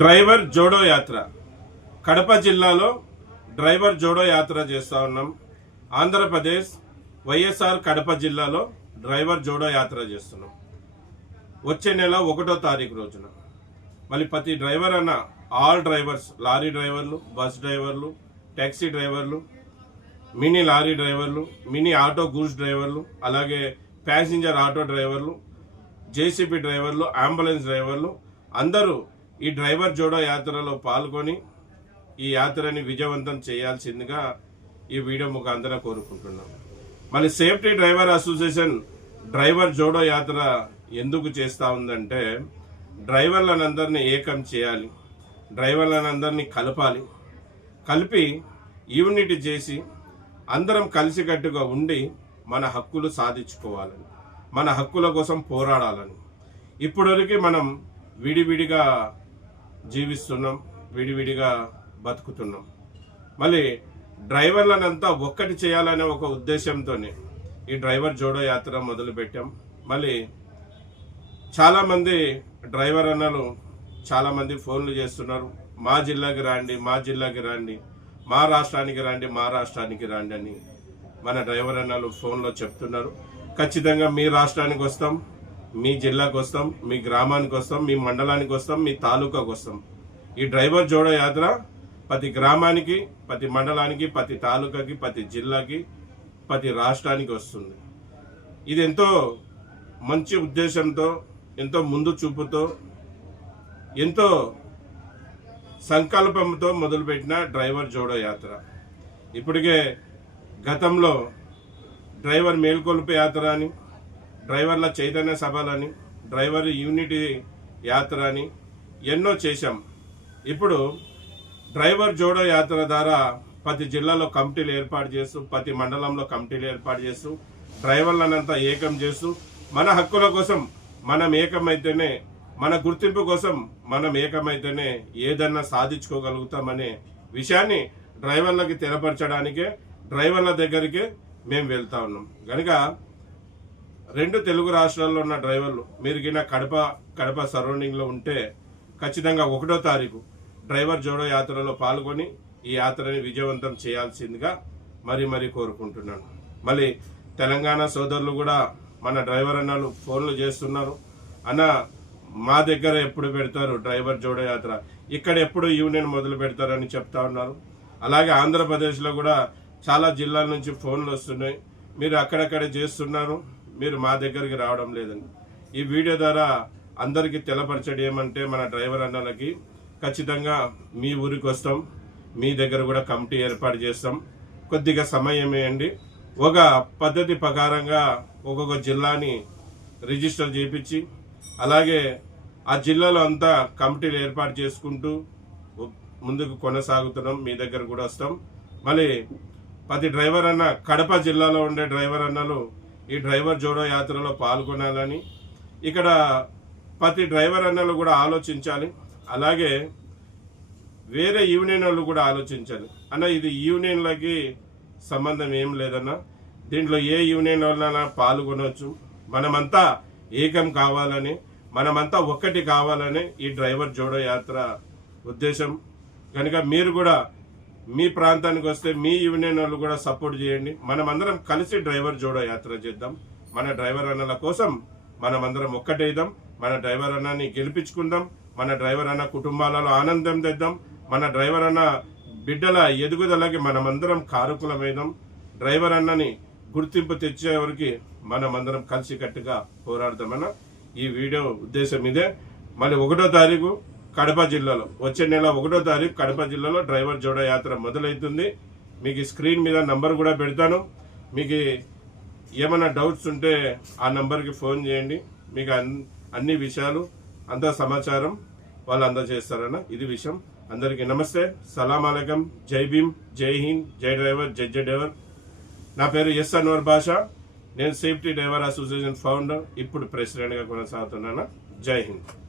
Driver Jodo Yatra Kadapa జిల్లాలో driver Jodo Yatra చేస్తూ ఉన్నాం. ఆంధ్రప్రదేశ్ వైఎస్ఆర్ కడప జిల్లాలో డ్రైవర్ జోడో యాత్ర చేస్తున్నాం. వచ్చే నెల 1వ తారీఖు రోజున మళ్ళీ ప్రతి డ్రైవర్ అన్న ఆల్ డ్రైవర్స్, లారీ డ్రైవర్లు, బస్ డ్రైవర్లు, ట్యాక్సీ డ్రైవర్లు, మినీ లారీ డ్రైవర్లు, మినీ ఆటో గూడ్స్ డ్రైవర్లు, అలాగే ప్యాసింజర్ ఆటో డ్రైవర్లు, జేసీబీ డ్రైవర్లు, అంబులెన్స్ డ్రైవర్లు అందరూ ఈ డ్రైవర్ జోడో యాత్రలో పాల్గొని ఈ యాత్రని విజయవంతం చేయాల్సిందిగా ఈ వీడియో ముఖాంతరం కోరుకుంటున్నాం. మళ్ళీ safety driver association driver Jodo Yatra ఎందుకు చేస్తూ ఉందంటే డ్రైవర్లనందరినీ ఏకం చేయాలి, డ్రైవర్లనందరినీ కలిపి యూనిటీ చేసి అందరం కలిసికట్టుగా ఉండి మన హక్కులు సాధించుకోవాలని, మన హక్కుల కోసం పోరాడాలని. ఇప్పటివరకు మనం విడివిడిగా జీవిస్తున్నాం, విడివిడిగా బతుకుతున్నాం. మళ్ళీ డ్రైవర్లనంతా ఒక్కటి చేయాలనే ఒక ఉద్దేశంతోనే ఈ డ్రైవర్ జోడో యాత్ర మొదలుపెట్టాం. మళ్ళీ చాలామంది డ్రైవర్ అన్నలు చాలామంది ఫోన్లు చేస్తున్నారు, మా జిల్లాకి రండి, మా జిల్లాకి రండి, మా రాష్ట్రానికి రండి, మా రాష్ట్రానికి రండి అని మన డ్రైవర్ అన్నలు ఫోన్లో చెప్తున్నారు. ఖచ్చితంగా మీ రాష్ట్రానికి వస్తాం, మీ జిల్లాకు వస్తాం, మీ గ్రామానికి వస్తాం, మీ మండలానికి వస్తాం, మీ తాలూకాకు వస్తాం. ఈ డ్రైవర్ జోడో యాత్ర ప్రతి గ్రామానికి, ప్రతి మండలానికి, ప్రతి తాలూకాకి, ప్రతి జిల్లాకి, ప్రతి రాష్ట్రానికి వస్తుంది. ఇది ఎంతో మంచి ఉద్దేశంతో, ఎంతో ముందు చూపుతో, ఎంతో సంకల్పంతో మొదలుపెట్టిన డ్రైవర్ జోడో యాత్ర. ఇప్పటికే గతంలో డ్రైవర్ మేల్కొల్పు యాత్ర అని, డ్రైవర్ల చైతన్య సభలని, డ్రైవర్ యూనిటీ యాత్ర అని ఎన్నో చేశాం. ఇప్పుడు డ్రైవర్ జోడో యాత్ర ద్వారా ప్రతి జిల్లాలో కమిటీలు ఏర్పాటు చేస్తూ, ప్రతి మండలంలో కమిటీలు ఏర్పాటు చేస్తూ, డ్రైవర్లనంతా ఏకం చేస్తూ, మన హక్కుల కోసం మనం ఏకమైతేనే, మన గుర్తింపు కోసం మనం ఏకమైతేనే ఏదన్నా సాధించుకోగలుగుతామనే విషయాన్ని డ్రైవర్లకి తెలపరచడానికే డ్రైవర్ల దగ్గరికే మేము వెళ్తా ఉన్నాం. కనుక 2 తెలుగు రాష్ట్రాల్లో ఉన్న డ్రైవర్లు మీరు గిన కడప సరౌండింగ్లో ఉంటే ఖచ్చితంగా 1వ తారీఖు డ్రైవర్ జోడో యాత్రలో పాల్గొని ఈ యాత్రని విజయవంతం చేయాల్సిందిగా మరీ కోరుకుంటున్నాను. మళ్ళీ తెలంగాణ సోదరులు కూడా మన డ్రైవర్ అన్నలు ఫోన్లు చేస్తున్నారు, అన్న మా దగ్గర ఎప్పుడు పెడతారు డ్రైవర్ జోడో యాత్ర, ఇక్కడ ఎప్పుడు యూనియన్ మొదలు పెడతారని చెప్తా ఉన్నారు. అలాగే ఆంధ్రప్రదేశ్లో కూడా చాలా జిల్లాల నుంచి ఫోన్లు వస్తున్నాయి, మీరు అక్కడక్కడ చేస్తున్నారు, మీరు మా దగ్గరికి రావడం లేదని. ఈ వీడియో ద్వారా అందరికీ తెలపరచడం ఏమంటే మన డ్రైవర్ అన్నలకి ఖచ్చితంగా మీ ఊరికి వస్తాం, మీ దగ్గర కూడా కమిటీ ఏర్పాటు చేస్తాం, కొద్దిగా సమయం ఇవ్వండి. ఒక పద్ధతి ప్రకారంగా ఒక్కొక్క జిల్లాని రిజిస్టర్ చేయించి అలాగే ఆ జిల్లాలో అంతా కమిటీలు ఏర్పాటు చేసుకుంటూ ముందుకు కొనసాగుతున్నాం, మీ దగ్గర కూడా వస్తాం. మళ్ళీ ప్రతి డ్రైవర్ అన్న, కడప జిల్లాలో ఉండే డ్రైవర్ అన్నలు ఈ డ్రైవర్ జోడో యాత్రలో పాల్గొనాలని ఇక్కడ ప్రతి డ్రైవర్ అన్నలు కూడా ఆలోచించాలి. అలాగే వేరే యూనియన్ వాళ్ళు కూడా ఆలోచించాలి. అన్న ఇది యూనియన్లకి సంబంధం ఏం లేదన్న, దీంట్లో ఏ యూనియన్ వాళ్ళైనా పాల్గొనవచ్చు, మనమంతా ఏకం కావాలని, మనమంతా ఒక్కటి కావాలని ఈ డ్రైవర్ జోడో యాత్ర ఉద్దేశం. కనుక మీరు కూడా మీ ప్రాంతానికి వస్తే మీ యూనియన్ వాళ్ళు కూడా సపోర్ట్ చేయండి. మనమందరం కలిసి డ్రైవర్ జోడో యాత్ర చేద్దాం. మన డ్రైవర్ అన్నల కోసం మనమందరం ఒక్కటేద్దాం, మన డ్రైవర్ అన్నని గెలిపించుకుందాం, మన డ్రైవర్ అన్న కుటుంబాలలో ఆనందం తెద్దాం, మన డ్రైవర్ అన్న బిడ్డల ఎదుగుదలకి మనమందరం కారకులమైదాం. డ్రైవర్ అన్నని గుర్తింపు తెచ్చేవరకు మనమందరం కలిసికట్టుగా పోరాడదామన్న ఈ వీడియో ఉద్దేశం ఇదే. మళ్ళీ 1వ తారీఖు కడప జిల్లాలో, వచ్చే నెల 1వ తారీఖు కడప జిల్లాలో డ్రైవర్ జోడో యాత్ర మొదలవుతుంది. మీకు స్క్రీన్ మీద నంబర్ కూడా పెడతాను. మీకు ఏమైనా డౌట్స్ ఉంటే ఆ నంబర్కి ఫోన్ చేయండి, మీకు అన్ని విషయాలు అంతా సమాచారం వాళ్ళు అందజేస్తారన్న. ఇది విషయం. అందరికీ నమస్తే, సలాం అలైకం, జై భీమ్, జై హింద్, జై డ్రైవర్, జై డ్రైవర్. నా పేరు ఎస్ అన్వర్ బాషా, నేను సేఫ్టీ డ్రైవర్ అసోసియేషన్ ఫౌండర్, ఇప్పుడు ప్రెసిడెంట్గా కొనసాగుతున్నాను. జై హింద్.